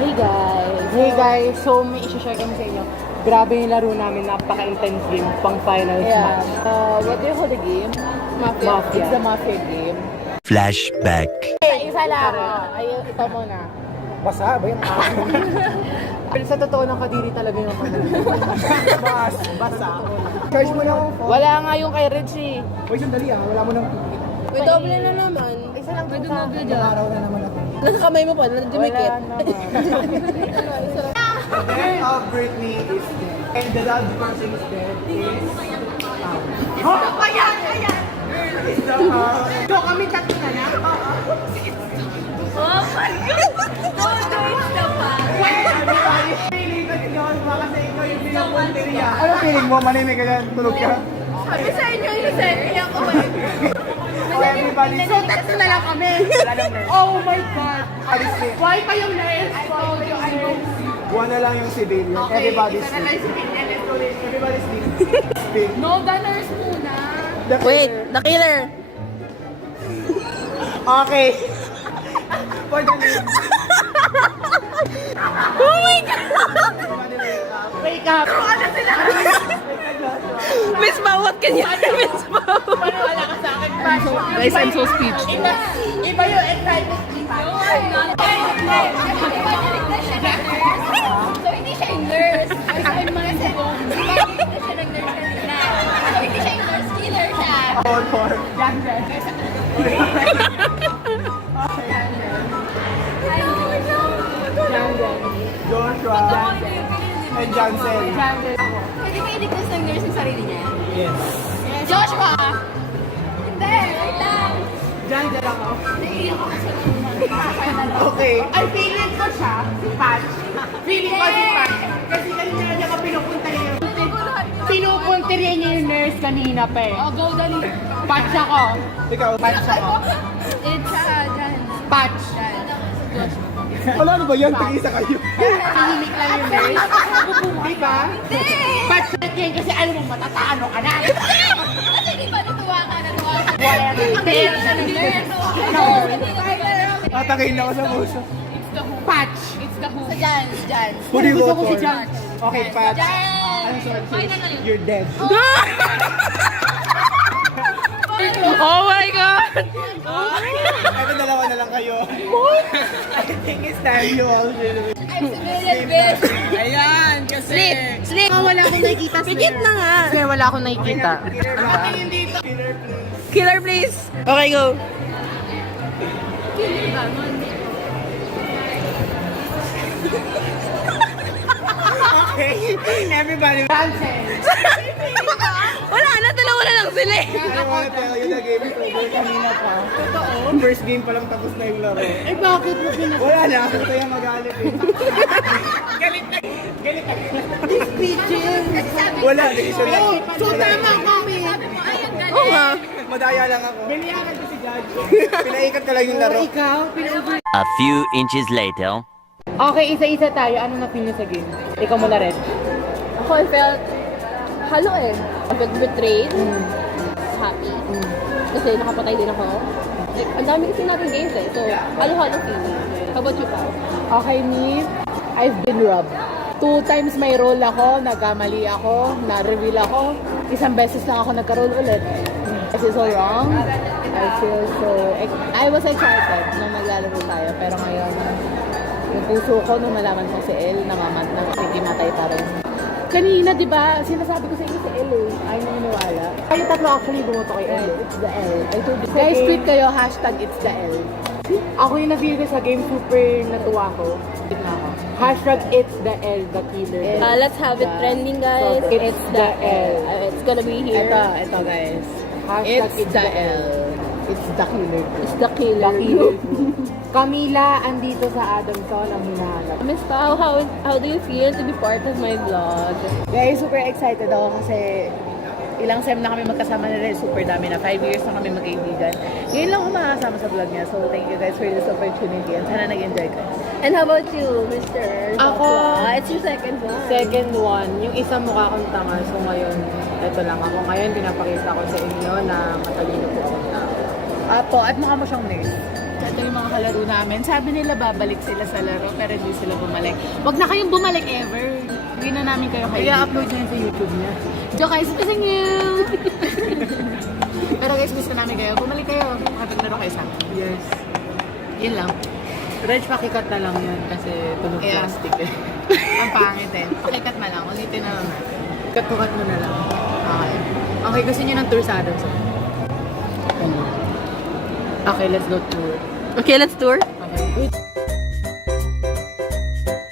Hey guys, so may isi-share kami sa inyo. Grabe yung laro namin, napaka-intense game, pang finals match. What do you call the game? Mafia. It's the Mafia game. Flashback. Isa lang. Ay, ito muna. Basa ba yung Pero sa totoo ng kadiri talaga yung basa. Charge mo na ako. Wala nga yung kay Richie. Uy, sandali wala mo nang... May doble na naman. Isa lang may doble dyan. Araw na naman ako. Nasa kamay mo pa, nadumikit. Wala naman. The name of Britney is dead. And the dog person is dead is... Ayan! Is the house. So kami tatlo na lang? Oh my God! Don't do it the past! Feeling ko yun, baka sa ikaw yung pinapunteriya. Ano feeling mo? Manimig ka dyan, tulog ka? Sabi sa inyo yung second ako eh. Oh, everybody. So, tatlo na lang kami. Oh my God! Why pa yung nurse? One na lang yung civilian. Everybody sleep. Everybody sleep. Sleep. No, the nurse muna. Wait, the killer. Okay. For the name. Oh my God! Wake up! Ano sila? Miss Bawat ka niya. Miss Bawat. Wala ka sa akin. Guys, I'm so speechless. Iba yung excited. No, I'm not. So, hindi siya yung nurse. I'm mind blown. Hindi siya ng nurse kanina. So, hindi siya yung nurse, killer siya. For Joshua and Jansen. Pwede ba i-declare ng nurse yung sarili niya? Yes. Joshua! Hindi, wait lang. Jansen ako. Naiiyak ako sa Okay. Ay, feeling ko siya, si Patch. Feeling ko si Patch. Kasi kanina niya ka pinupunta niya. Pinupunta niya yung nurse kanina pa eh. Oh, go, dali. Patch ako. Ikaw, Patch ako. It's Jan. Patch. Wala na ba yan? Tig-isa kayo. Tahimik lang yung nurse. Diba? Patch yan kasi alam mo, matatano ka na. Kasi di ba natuwa ka? Wala na. Pero siya ng nurse. Tatagayin ako sa puso. Patch. It's the who. Sa Jan. Jan. Who do you Gusto vote ko for? si Jan. Okay, Patch. Jan. I'm sorry. You're dead. Oh my God! Ito dalawa na lang kayo. I think it's time you all should. I'm civilian, bitch. Ayan, kasi... Sleep! Wala akong nakikita. Pigit na nga! Sir, wala akong nakikita. Tingin dito. Killer, please! Okay, go! Okay, everybody. Wala na, dalawa na lang sila eh. I wanna tell you the game is over kanina pa. Totoo? First game pa lang tapos na yung laro. Eh, bakit mo pinag- Wala na, ako tayo magalit eh. Galit na. Galit na. Wala, decision lang. So, tama kami. Sabi mo, ayun, ganun. Oo nga. Madaya lang ako. Biniyakan ko si Judge. Pinaikat ko lang yung laro. A few inches later. Okay, isa-isa tayo. Ano na feel sa game? Ikaw muna rin. Ako, I felt halo eh. I felt betrayed. Happy. Kasi nakapatay din ako. Like, ang dami kasi natin games eh. So, halo-halo feeling. How about you, Pao? Okay, me, I've been robbed. 2 times may roll ako, nagkamali ako, na-reveal ako. Isang beses lang ako nagka-roll ulit. This is so wrong. I feel so... I was excited nung naglalaro tayo. Pero ngayon, yung puso ko nung nalaman ko si Elle, namamatay pa rin. Kanina, di ba, sinasabi ko sa inyo si Elle eh. Ayaw nang maniwala. Kayo tatlo actually bumoto kay Elle. It's the Elle. I told you. Guys, tweet kayo, hashtag it's the Elle. Ako yung nag-feel ko sa game, super natuwa ko. Tweet na ako. Hashtag it's the Elle, the killer. Let's have it trending, guys. It's the L. It's gonna be here. Ito guys. Hashtag it's the L. It's the killer. It's the killer. The killer. Camila, andito sa Adamson ang hinahanap. Miss Pao, how do you feel to be part of my vlog? Guys, super excited ako kasi ilang sem na kami magkasama na rin. Super dami na. 5 years na kami magkaibigan. Ngayon lang ako makakasama sa vlog niya. So, thank you guys for this opportunity. And sana nag-enjoy ka. And how about you, Mr. Ako, Zopla? It's your second one. second one, yung isa mukha akong tanga. So, ngayon, ito lang ako. Ngayon, pinapakita ko sa inyo na matalino po ako na. Apo, at mukha mo siyang nurse. Ito yung mga kalaro namin. Sabi nila babalik sila sa laro, pero hindi sila bumalik. Wag na kayong bumalik ever. Hindi na namin kayo kayo. I-upload na yun sa YouTube niya. Joke guys, missing you! Pero guys, gusto namin kayo. Bumalik kayo. Makapaglaro kayo sa akin. Yes. Yun lang. Reg, pakikat na lang yun kasi tunog Yeah. plastic eh. Ang pangit eh. Pakikat na lang. Ulitin na lang natin. Cut-cut mo na lang. Okay. Okay, gusto niyo ng tour sa Adams? Okay, let's go tour. Okay, let's tour. Okay. Wait.